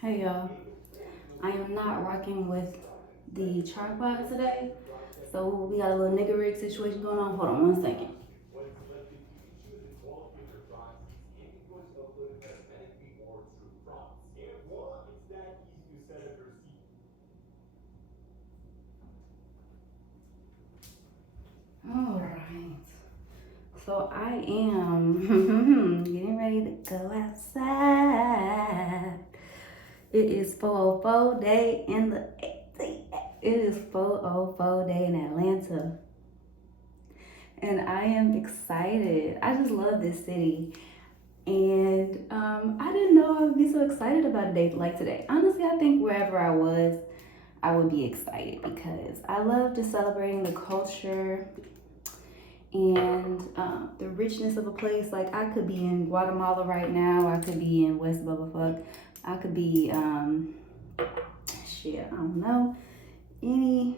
Hey y'all, I am not rocking with the tripod today, so we got a little nigga rig situation going on. Hold on one second. All right, so I am getting ready to go outside. It is 4:04 day in the it is 4:04 day in Atlanta, and I am excited. I just love this city. And I didn't know I would be so excited about a day like today. Honestly, I think wherever I was, I would be excited because I love just celebrating the culture and the richness of a place. Like, I could be in Guatemala right now, I could be in West Bubblefuck, I could be, shit, I don't know, any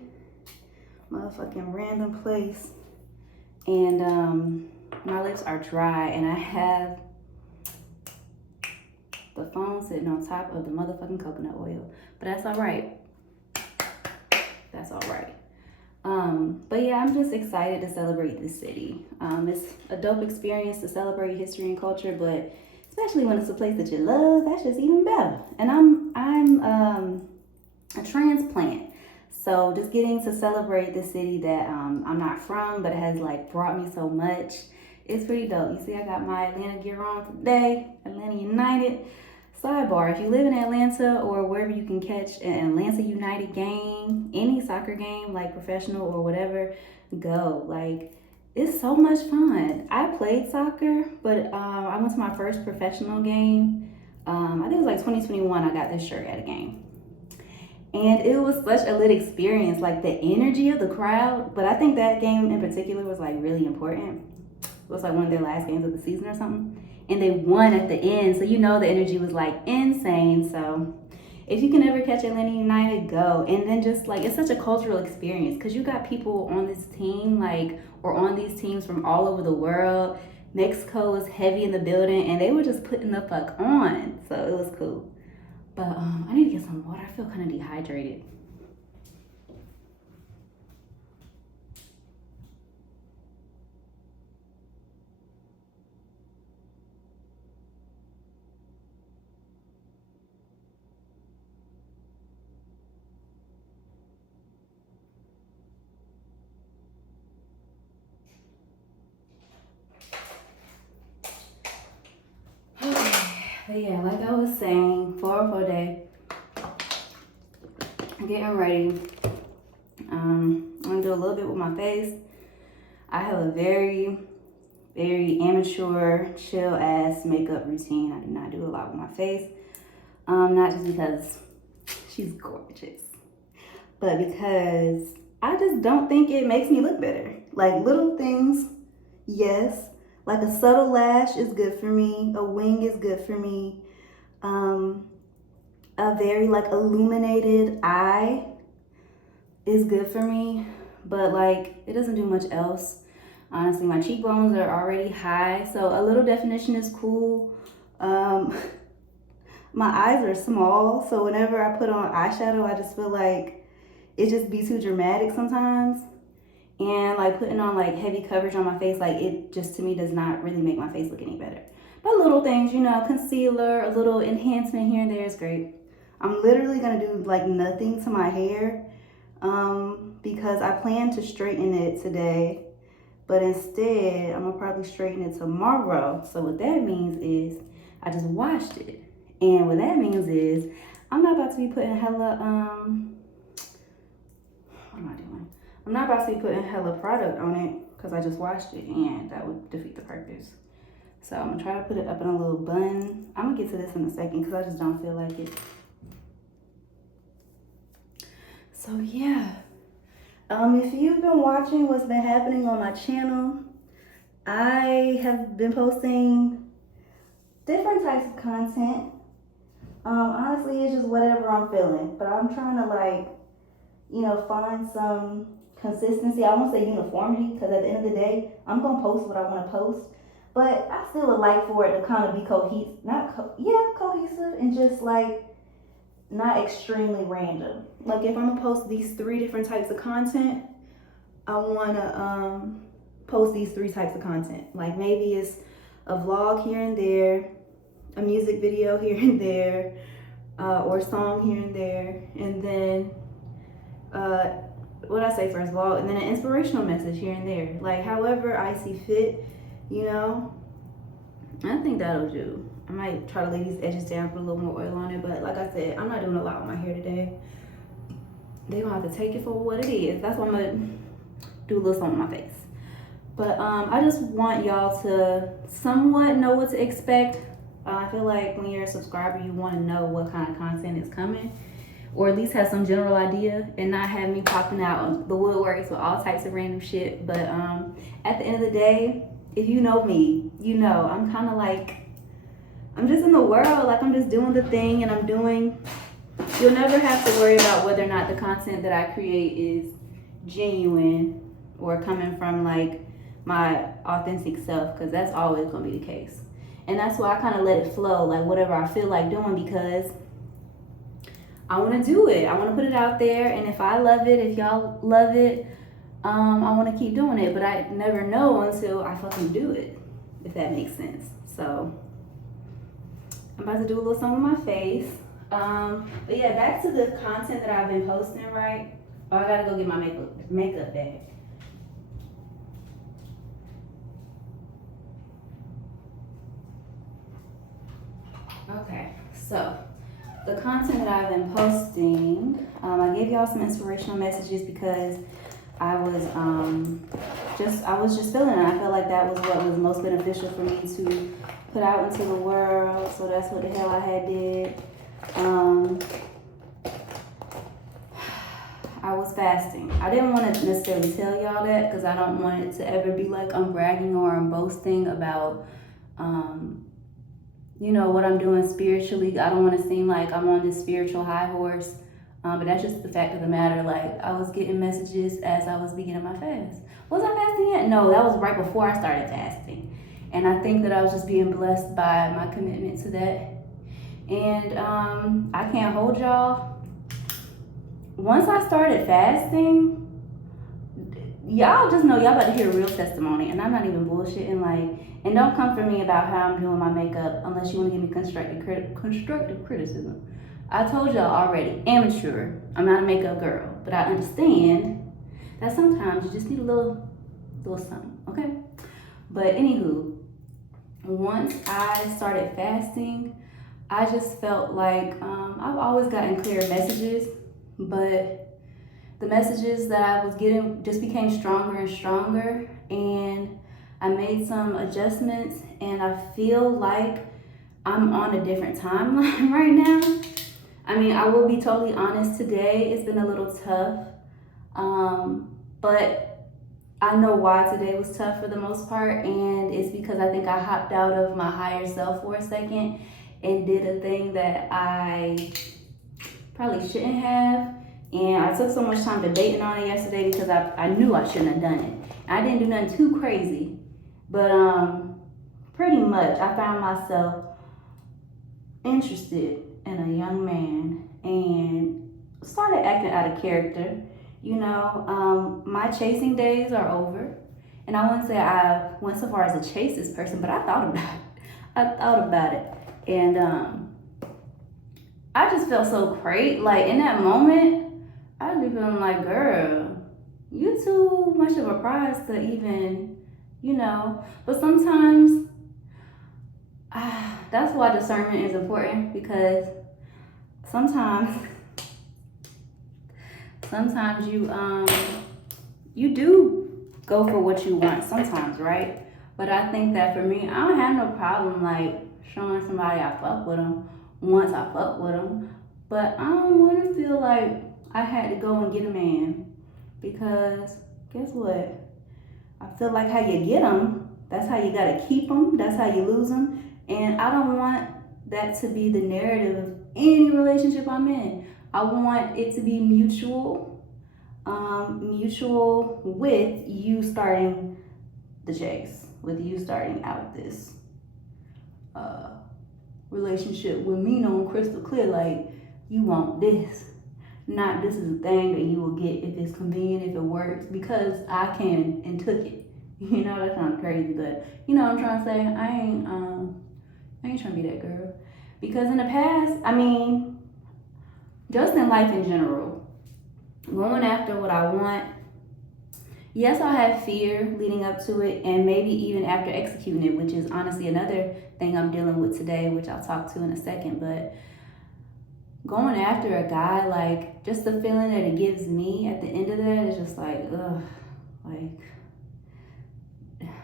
motherfucking random place. And my lips are dry, and I have the phone sitting on top of the motherfucking coconut oil. But that's all right. That's all right. But yeah, I'm just excited to celebrate this city. It's a dope experience to celebrate history and culture, but especially when it's a place that you love, that's just even better. And I'm a transplant, so just getting to celebrate the city that I'm not from, but it has like brought me so much. It's pretty dope. You see, I got my Atlanta gear on today. Atlanta United. Sidebar, if you live in Atlanta or wherever you can catch an Atlanta United game, any soccer game, like professional or whatever, go. Like, it's so much fun. I played soccer, but I went to my first professional game. I think it was like 2021, I got this shirt at a game. And it was such a lit experience, like the energy of the crowd. But I think that game in particular was like really important. It was like one of their last games of the season or something. And they won at the end. So you know the energy was like insane. So if you can ever catch Atlanta United, go. And then just like it's such a cultural experience because you got people on this team, like, or on these teams from all over the world. Mexico was heavy in the building and they were just putting the fuck on. So it was cool. But I need to get some water. I feel kind of dehydrated. But yeah, like I was saying, 404 day, getting ready. I'm gonna do a little bit with my face. I have a very amateur, chill ass makeup routine. I do not do a lot with my face. Not just because she's gorgeous, but because I just don't think it makes me look better. Like little things, yes. Like a subtle lash is good for me. A wing is good for me. Um, a very like illuminated eye is good for me, but like it doesn't do much else. Honestly, my cheekbones are already high, so a little definition is cool. Um, my eyes are small, so whenever I put on eyeshadow, I just feel like it just be too dramatic sometimes. And like putting on like heavy coverage on my face, like it just to me does not really make my face look any better. But little things, you know, concealer, a little enhancement here and there is great. I'm literally gonna do like nothing to my hair because I plan to straighten it today, but instead I'm gonna probably straighten it tomorrow. So what that means is I just washed it, and what that means is I'm not about to be putting hella what am I doing? I'm not about to be putting hella product on it because I just washed it, and that would defeat the purpose. So I'm gonna try to put it up in a little bun. I'm gonna get to this in a second because I just don't feel like it. So yeah. If you've been watching what's been happening on my channel, I have been posting different types of content. Honestly, it's just whatever I'm feeling, but I'm trying to like, find some consistency. I won't say uniformity because at the end of the day, I'm gonna post what I want to post, but I still would like for it to kind of be cohesive, not yeah, cohesive, and just like not extremely random. Like if I'm gonna post these 3 different types of content, I wanna post these 3 types of content. Like maybe it's a vlog here and there, a music video here and there, or a song here and there, and then what I say first, vlog, and then an inspirational message here and there. Like however I see fit, you know. I think that'll do. I might try to lay these edges down, put a little more oil on it, but like I said, I'm not doing a lot with my hair today. They're gonna have to take it for what it is. That's why I'm gonna do a little something on my face. But I just want y'all to somewhat know what to expect. I feel like when you're a subscriber, you want to know what kind of content is coming, or at least have some general idea, and not have me popping out the woodworks with all types of random shit. But at the end of the day, if you know me, you know I'm kind of like, I'm just in the world, like I'm just doing the thing, and you'll never have to worry about whether or not the content that I create is genuine or coming from like my authentic self, because that's always gonna be the case. And that's why I kind of let it flow, like whatever I feel like doing, because I want to do it. I want to put it out there, and if I love it, if y'all love it, I want to keep doing it. But I never know until I fucking do it, if that makes sense. So I'm about to do a little something with my face. But yeah, back to the content that I've been posting, right? Oh, I gotta go get my makeup bag. Okay, so the content that I've been posting, I gave y'all some inspirational messages because I was just feeling it. I felt like that was what was most beneficial for me to put out into the world. So that's what the hell I had did. I was fasting. I didn't want to necessarily tell y'all that because I don't want it to ever be like I'm bragging or I'm boasting about you know, what I'm doing spiritually. I don't want to seem like I'm on this spiritual high horse. But that's just the fact of the matter. Like, I was getting messages as I was beginning my fast. Was I fasting yet? No, that was right before I started fasting. And I think that I was just being blessed by my commitment to that. And I can't hold y'all. Once I started fasting, y'all just know y'all about to hear a real testimony. And I'm not even bullshitting. Like, and don't come for me about how I'm doing my makeup unless you want to give me constructive criticism. I told y'all already, amateur. I'm not a makeup girl, but I understand that sometimes you just need a little something, okay? But anywho, once I started fasting, I just felt like I've always gotten clear messages, but the messages that I was getting just became stronger and stronger, and I made some adjustments, and I feel like I'm on a different timeline right now. I mean, I will be totally honest, today it's been a little tough, but I know why today was tough for the most part, and it's because I think I hopped out of my higher self for a second and did a thing that I probably shouldn't have, and I took so much time debating on it yesterday because I knew I shouldn't have done it. I didn't do nothing too crazy, but pretty much I found myself interested in a young man and started acting out of character. You know, my chasing days are over, and I wouldn't say I went so far as to chase this person, but I thought about it. And I just felt so great. Like in that moment, I was feeling like, girl, you too much of a prize to even, you know. But sometimes that's why discernment is important, because sometimes you do go for what you want sometimes, right? But I think that for me, I don't have no problem like showing somebody I fuck with them once I fuck with them, but I don't want to feel like I had to go and get a man, because guess what? I feel like how you get them, that's how you gotta keep them, that's how you lose them, and I don't want that to be the narrative of any relationship I'm in. I want it to be mutual with you starting the chase, with you starting out this relationship with me knowing crystal clear, like you want this. Not this is a thing that you will get if it's convenient, if it works, because I can and took it. You know, that sounds crazy, but you know what I'm trying to say? I ain't trying to be that girl. Because in the past, I mean, just in life in general, going after what I want, yes, I have fear leading up to it, and maybe even after executing it, which is honestly another thing I'm dealing with today, which I'll talk to in a second. But going after a guy, like, just the feeling that it gives me at the end of that is just like, ugh,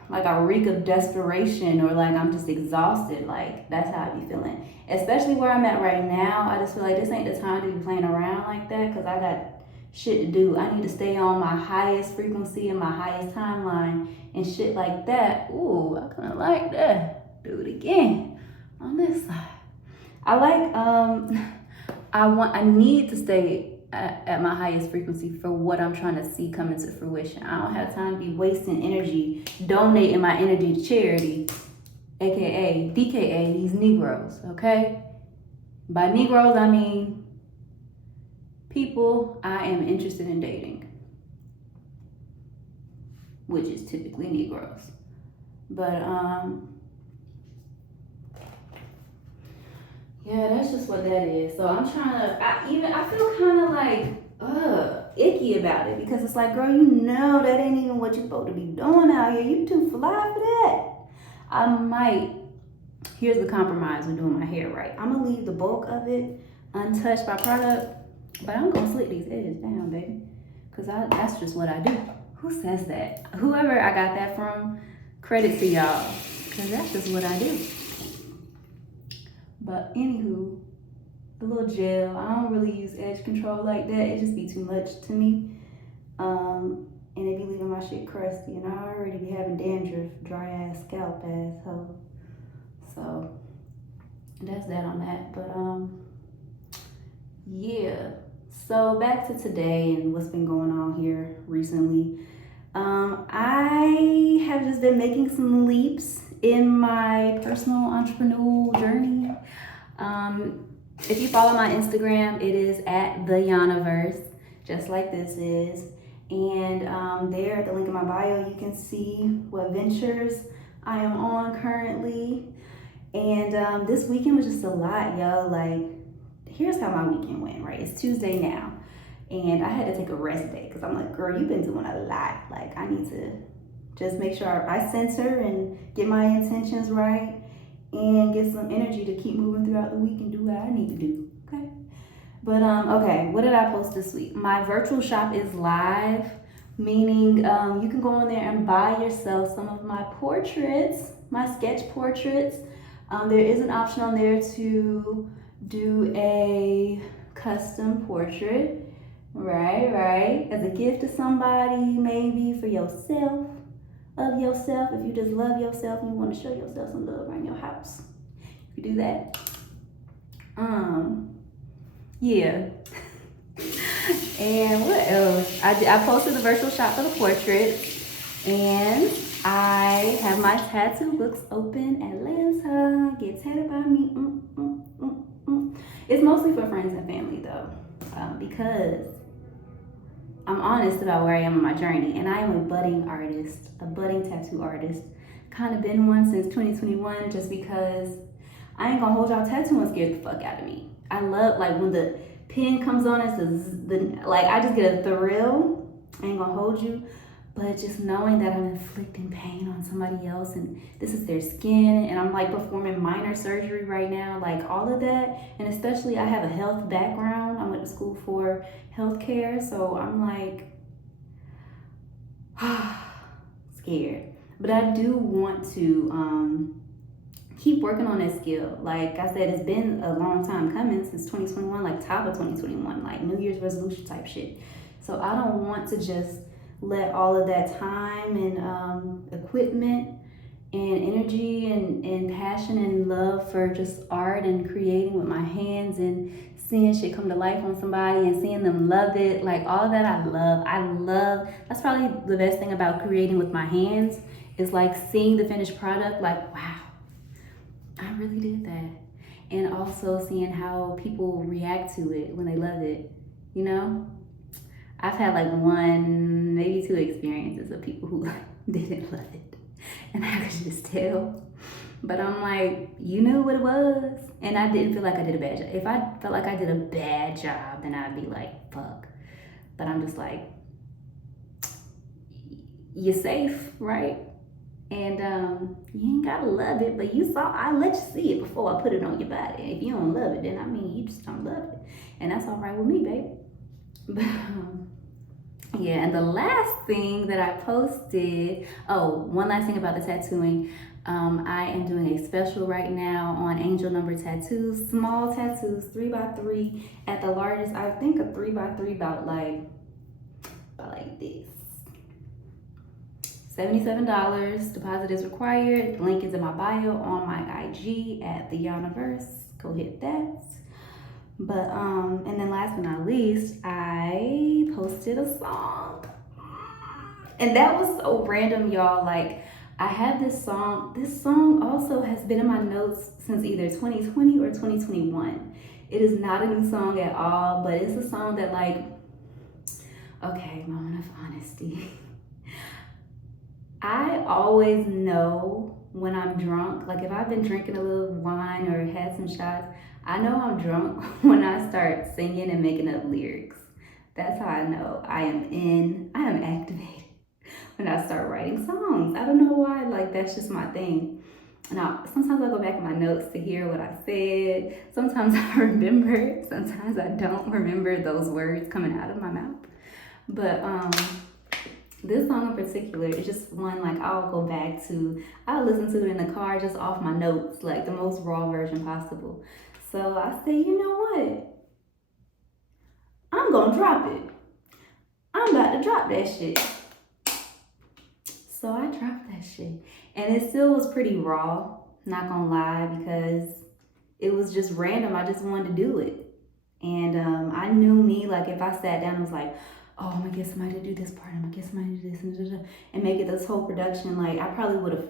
like I reek of desperation, or like I'm just exhausted. Like, that's how I be feeling. Especially where I'm at right now, I just feel like this ain't the time to be playing around like that, because I got shit to do. I need to stay on my highest frequency and my highest timeline and shit like that. Ooh, I kind of like that. Do it again on this side. I need to stay at my highest frequency for what I'm trying to see come into fruition. I don't have time to be wasting energy, donating my energy to charity, aka DKA, these Negroes, okay? By Negroes, I mean people I am interested in dating, which is typically Negroes. But yeah, that's just what that is. So I'm trying to, I feel kind of like, icky about it, because it's like, girl, you know that ain't even what you're supposed to be doing out here. You too fly for that. Here's the compromise with doing my hair right. I'm gonna leave the bulk of it untouched by product, but I'm gonna slick these edges down, baby, because that's just what I do. Who says that? Whoever I got that from, credit to y'all, because that's just what I do. But anywho, the little gel, I don't really use edge control like that. It just be too much to me. And it be leaving my shit crusty, and I already be having dandruff, dry ass scalp asshole. So that's that on that. But yeah. So back to today and what's been going on here recently. I have just been making some leaps in my personal entrepreneurial journey. If you follow my Instagram, it is at the Yanaverse, just like this is. And there at the link in my bio, you can see what ventures I am on currently. And this weekend was just a lot, yo. Like, here's how my weekend went, right? It's Tuesday now. And I had to take a rest day because I'm like, girl, you've been doing a lot. Like, I need to just make sure I center and get my intentions right and get some energy to keep moving throughout the week and do what I need to do, okay? But, okay, what did I post this week? My virtual shop is live, meaning you can go on there and buy yourself some of my portraits, my sketch portraits. There is an option on there to do a custom portrait, right, as a gift to somebody, maybe for yourself, of yourself. If you just love yourself and you want to show yourself some love around your house, you do that. Yeah. And what else? I posted the virtual shop for the portrait, and I have my tattoo books open. Atlanta, get tatted by me. It's mostly for friends and family though, because I'm honest about where I am on my journey, and I am a budding artist, a budding tattoo artist. Kind of been one since 2021, just because I ain't gonna hold y'all, tattooing scares the fuck out of me. I love, like, when the pen comes on, it's like, I just get a thrill. I ain't gonna hold you, but just knowing that I'm inflicting pain on somebody else and this is their skin, and I'm like performing minor surgery right now, like all of that. And especially I have a health background. I went to school for healthcare, so I'm like scared. But I do want to keep working on that skill. Like I said, it's been a long time coming, since 2021, like top of 2021, like New Year's resolution type shit. So I don't want to just let all of that time and equipment and energy and passion and love for just art and creating with my hands and seeing shit come to life on somebody and seeing them love it, like all that I love. That's probably the best thing about creating with my hands, is like seeing the finished product, like, wow, I really did that. and also seeing how people react to it when they love it, you know? I've had like one, maybe two experiences of people who didn't love it, and I could just tell. But I'm like, you knew what it was, and I didn't feel like I did a bad job. If I felt like I did a bad job, then I'd be like, fuck. But I'm just like, you're safe, right? And you ain't gotta love it, but I let you see it before I put it on your body. If you don't love it, then I mean, you just don't love it. And that's all right with me, baby. But yeah, and the last thing that I posted, one last thing about the tattooing. I am doing a special right now on angel number tattoos, small tattoos, 3x3. At the largest, I think a 3x3 about like this. $77. Deposit is required. The link is in my bio on my IG at the Universe. Go hit that. But and then last but not least, I posted a song. And that was so random, y'all. Like, I had this song. This song also has been in my notes since either 2020 or 2021. It is not a new song at all, but it's a song that, like, okay, moment of honesty. I always know when I'm drunk. Like, if I've been drinking a little wine or had some shots, I know I'm drunk when I start singing and making up lyrics. That's how I know I am activated when I start writing songs. I don't know why, like, that's just my thing. Now, sometimes I go back in my notes to hear what I said. Sometimes I remember, sometimes I don't remember those words coming out of my mouth. But this song in particular is just one like I'll listen to it in the car just off my notes, like the most raw version possible. So I say, you know what? I'm gonna drop it. I'm about to drop that shit. So I dropped that shit. And it still was pretty raw, not gonna lie, because it was just random. I just wanted to do it. And I knew me, like if I sat down and was like, oh, I'm gonna get somebody to do this part, I'm gonna get somebody to do this, and make it this whole production, like I probably would have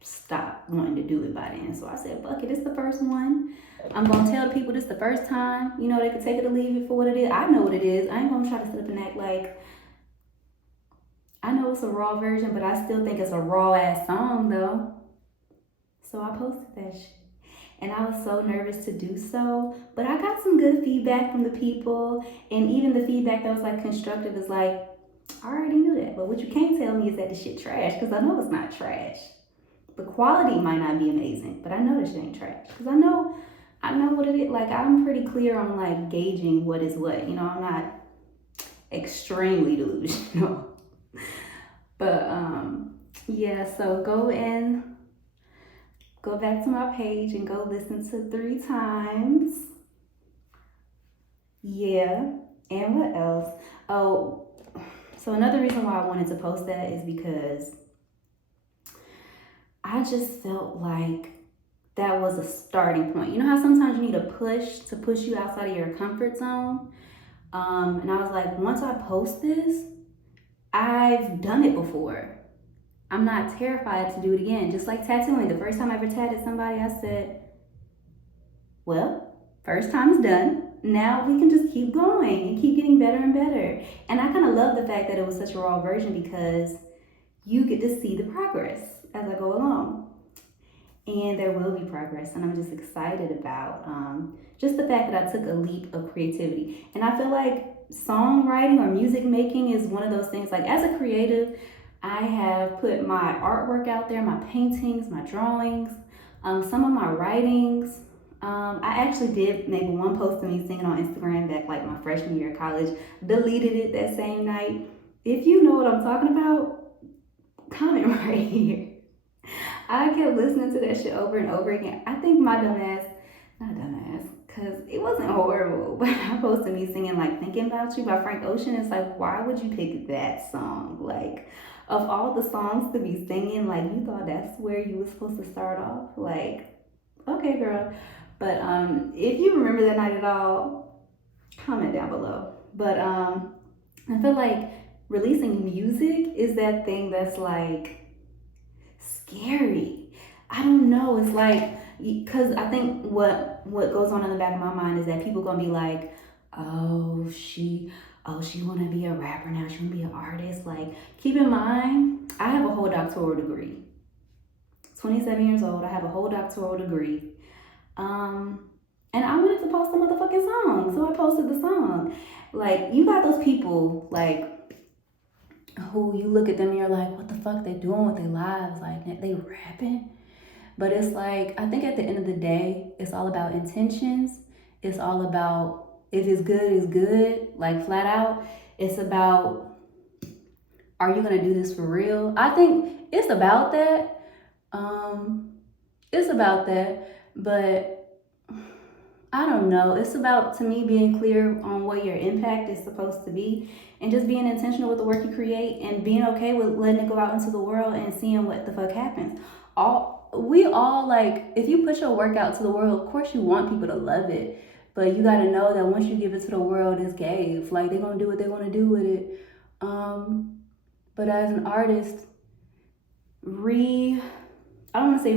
stopped wanting to do it by then. So I said, fuck it, it's the first one. I'm gonna tell people this the first time. You know, they could take it or leave it for what it is. I know what it is. I ain't gonna try to sit up and act like I know it's a raw version, but I still think it's a raw ass song though. So I posted that shit. And I was so nervous to do so, but I got some good feedback from the people, and even the feedback that was like constructive is like, I already knew that, but what you can't tell me is that the shit trash, because I know it's not trash. The quality might not be amazing, but I know this shit ain't trash, because I know what it is. Like, I'm pretty clear on like gauging what is what, you know, I'm not extremely delusional. But yeah, so go back to my page and go listen to 3 times. Yeah. And what else? Oh, so another reason why I wanted to post that is because I just felt like that was a starting point. You know how sometimes you need a push to push you outside of your comfort zone? And I was like, once I post this, I've done it before. I'm not terrified to do it again. Just like tattooing. The first time I ever tattooed somebody, I said, well, first time is done. Now we can just keep going and keep getting better and better. And I kind of love the fact that it was such a raw version, because you get to see the progress as I go along. And there will be progress. And I'm just excited about just the fact that I took a leap of creativity. And I feel like songwriting or music making is one of those things, like as a creative, I have put my artwork out there, my paintings, my drawings, some of my writings. I actually did maybe one post of me singing on Instagram back like my freshman year of college, deleted it that same night. If you know what I'm talking about, comment right here. I kept listening to that shit over and over again. I think my not dumbass, because it wasn't horrible, but I posted me singing like Thinking About You by Frank Ocean. It's like, why would you pick that song? Like, of all the songs to be singing, like, you thought that's where you were supposed to start off? Like, okay, girl. But if you remember that night at all, comment down below. But I feel like releasing music is that thing that's like scary. I don't know. It's like because I think what goes on in the back of my mind is that people gonna be like, she wanna be a rapper now, she wanna be an artist. Like, keep in mind, I have a whole doctoral degree. 27 years old, I have a whole doctoral degree. And I wanted to post a motherfucking song, so I posted the song. Like, you got those people, like, who you look at them and you're like, what the fuck they doing with their lives? Like, they rapping? But it's like, I think at the end of the day, it's all about intentions. It's all about, if it's good, it's good, like flat out. It's about, are you gonna do this for real? I think it's about that. It's about that, but I don't know. It's about, to me, being clear on what your impact is supposed to be and just being intentional with the work you create and being okay with letting it go out into the world and seeing what the fuck happens. We all, like, if you put your work out to the world, of course you want people to love it, but you gotta know that once you give it to the world, it's gave. Like, they're gonna do what they wanna do with it. But as an artist, I don't wanna say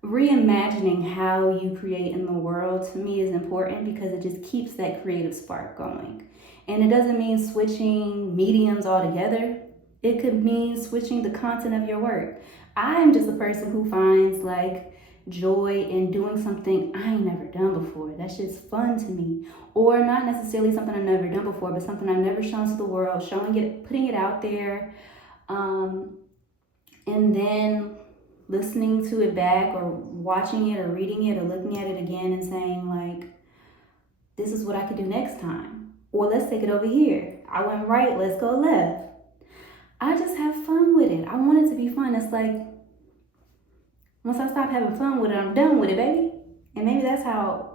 reimagining how you create in the world, to me, is important because it just keeps that creative spark going. And it doesn't mean switching mediums altogether. It could mean switching the content of your work. I'm just a person who finds like joy in doing something I ain't never done before. That's just fun to me. Or not necessarily something I've never done before, but something I've never shown to the world, showing it, putting it out there, and then listening to it back or watching it or reading it or looking at it again and saying like, this is what I could do next time. Or let's take it over here. I went right, let's go left. I just have fun with it. I want it to be fun. It's like, once I stop having fun with it, I'm done with it, baby. And maybe that's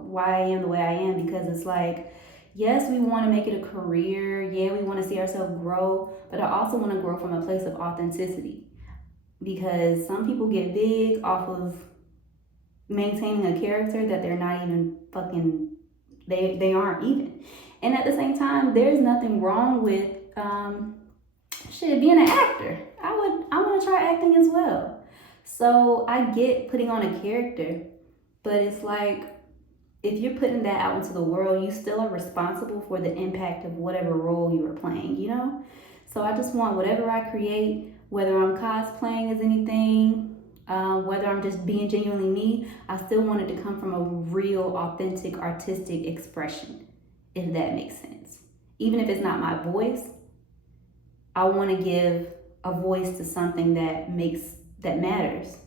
why I am the way I am, because it's like, yes, we want to make it a career. Yeah, we want to see ourselves grow, but I also want to grow from a place of authenticity. Because some people get big off of maintaining a character that they're not even fucking, they aren't even. And at the same time, there's nothing wrong with being an actor. I want to try acting as well. So I get putting on a character, but it's like, if you're putting that out into the world, you still are responsible for the impact of whatever role you are playing, you know? So I just want whatever I create, whether I'm cosplaying as anything, whether I'm just being genuinely me, I still want it to come from a real, authentic, artistic expression, if that makes sense. Even if it's not my voice, I want to give a voice to something that matters.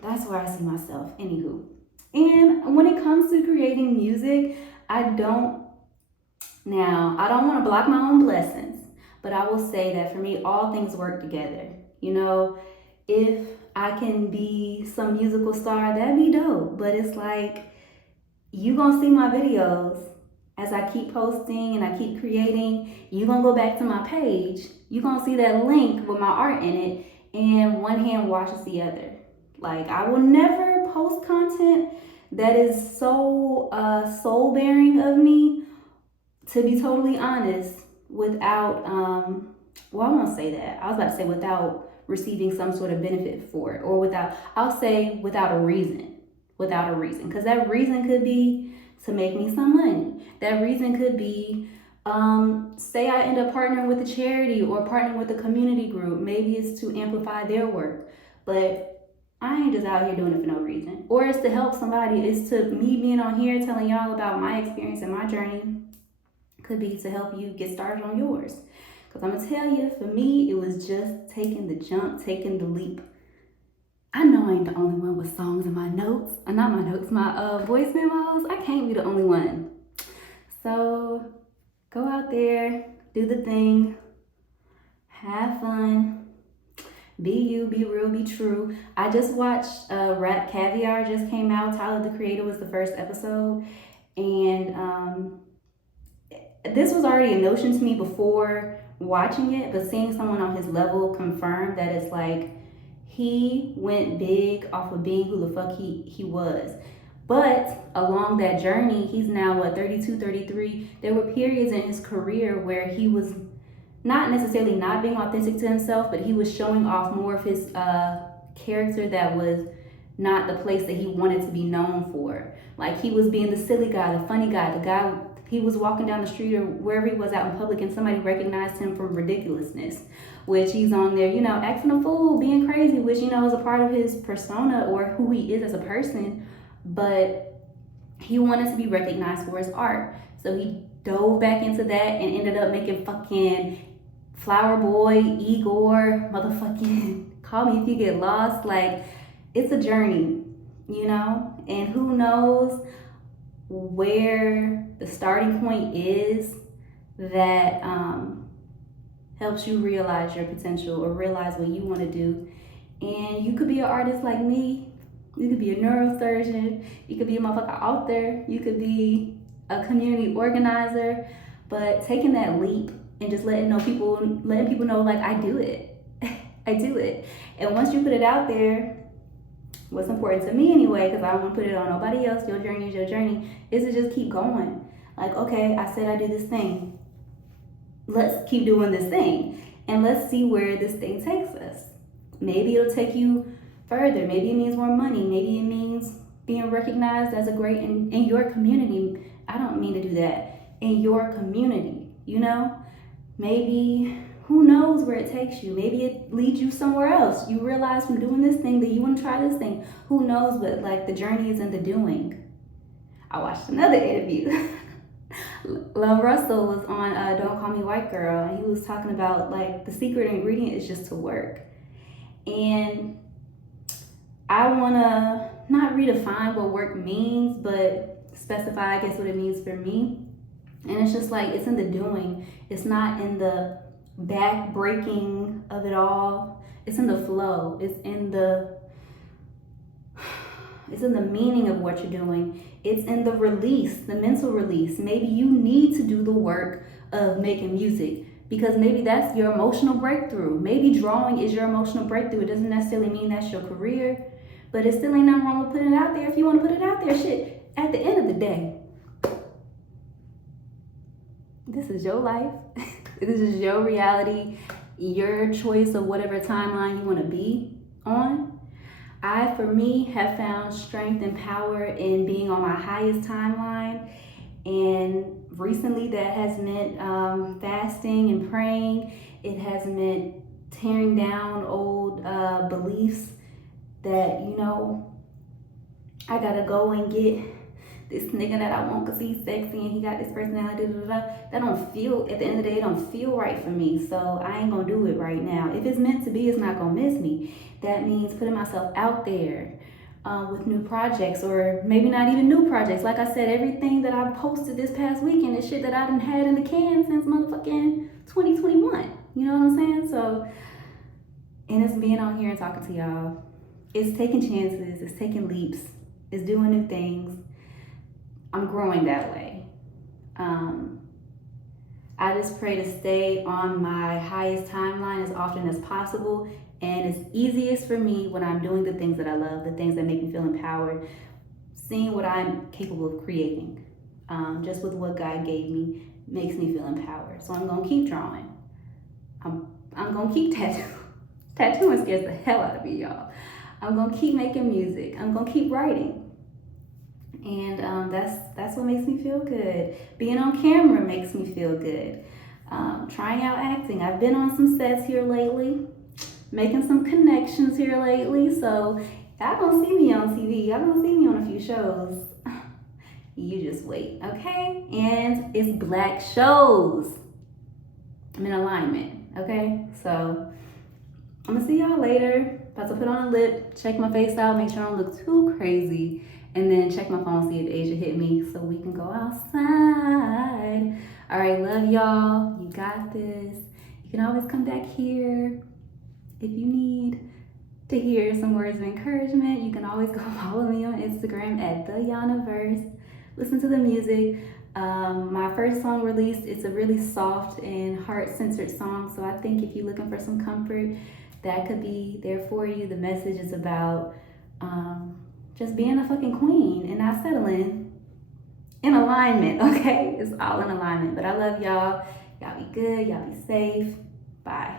That's where I see myself. Anywho. And when it comes to creating music, I don't want to block my own blessings, but I will say that for me, all things work together. You know, if I can be some musical star, that'd be dope. But it's like, you gonna see my videos as I keep posting and I keep creating. You gonna go back to my page, you gonna see that link with my art in it, and one hand washes the other. Like, I will never post content that is so soul bearing of me, to be totally honest, without I won't say that. I was about to say without receiving some sort of benefit for it, or without a reason. Without a reason. Because that reason could be to make me some money. That reason could be, say I end up partnering with a charity or partnering with a community group. Maybe it's to amplify their work. But I ain't just out here doing it for no reason. Or it's to help somebody. It's to me being on here telling y'all about my experience and my journey. Could be to help you get started on yours. Because I'm going to tell you, for me, it was just taking the jump, taking the leap. I know I ain't the only one with songs in my notes. Not my notes, my voice memos. I can't be the only one. So go out there, do the thing, have fun, be you, be real, be true. I just watched Rap Caviar just came out. Tyler, the Creator, was the first episode. And this was already a notion to me before watching it, but seeing someone on his level confirm that it's like, he went big off of being who the fuck he was. But along that journey, he's now 32, 33. There were periods in his career where he was not necessarily not being authentic to himself, but he was showing off more of his character that was not the place that he wanted to be known for. Like, he was being the silly guy, the funny guy, the guy, he was walking down the street or wherever he was out in public and somebody recognized him from ridiculousness, which he's on there, you know, acting a fool, being crazy, which, you know, is a part of his persona or who he is as a person. But he wanted to be recognized for his art. So he dove back into that and ended up making fucking Flower Boy, Igor, motherfucking Call Me If You Get Lost. Like, it's a journey, you know? And who knows where the starting point is that helps you realize your potential or realize what you want to do. And you could be an artist like me. You could be a neurosurgeon. You could be a motherfucker out there. You could be a community organizer. But taking that leap and just letting people know, like, I do it. I do it. And once you put it out there, what's important to me anyway, because I don't want to put it on nobody else, your journey is your journey, is to just keep going. Like, okay, I said I do this thing. Let's keep doing this thing. And let's see where this thing takes us. Maybe it'll take you further. Maybe it means more money. Maybe it means being recognized as a great in your community. I don't mean to do that. In your community, you know? Maybe, who knows where it takes you? Maybe it leads you somewhere else. You realize from doing this thing that you want to try this thing. Who knows? But like, the journey is in the doing. I watched another interview. Love Russell was on Don't Call Me White Girl, and he was talking about, like, the secret ingredient is just to work. And I want to not redefine what work means, but specify, I guess, what it means for me. And it's just like, it's in the doing. It's not in the back breaking of it all. It's in the flow. It's in the meaning of what you're doing. It's in the release, the mental release. Maybe you need to do the work of making music because maybe that's your emotional breakthrough. Maybe drawing is your emotional breakthrough. It doesn't necessarily mean that's your career, but it still ain't nothing wrong with putting it out there if you want to put it out there. Shit, at the end of the day, this is your life. This is your reality, your choice of whatever timeline you want to be on. I, for me, have found strength and power in being on my highest timeline. And recently that has meant fasting and praying. It has meant tearing down old beliefs that, you know, I gotta go and get this nigga that I want because he's sexy and he got this personality, that don't feel, at the end of the day, it don't feel right for me. So I ain't gonna do it right now. If it's meant to be, it's not gonna miss me. That means putting myself out there with new projects, or maybe not even new projects. Like I said, everything that I posted this past weekend is shit that I done had in the can since motherfucking 2021. You know what I'm saying? So, and it's being on here and talking to y'all. It's taking chances, it's taking leaps, it's doing new things. I'm growing that way. I just pray to stay on my highest timeline as often as possible. And it's easiest for me when I'm doing the things that I love, the things that make me feel empowered, seeing what I'm capable of creating. Just with what God gave me makes me feel empowered. So I'm gonna keep drawing. I'm gonna keep tattooing. Tattooing scares the hell out of me, y'all. I'm gonna keep making music. I'm gonna keep writing. And that's what makes me feel good. Being on camera makes me feel good. Trying out acting. I've been on some sets here lately, making some connections here lately. So y'all gonna see me on TV. Y'all gonna see me on a few shows. You just wait, okay? And it's Black shows. I'm in alignment, okay? So I'm gonna see y'all later. About to put on a lip, check my face out, make sure I don't look too crazy. And then check my phone, see if Asia hit me so we can go outside. All right, love y'all. You got this. You can always come back here if you need to hear some words of encouragement. You can always go follow me on Instagram at TheYanaVerse. Listen to the music. My first song released, it's a really soft and heart-centered song. So I think if you're looking for some comfort, that could be there for you. The message is about just being a fucking queen and not settling. In alignment, okay? It's all in alignment. But I love y'all. Y'all be good. Y'all be safe. Bye.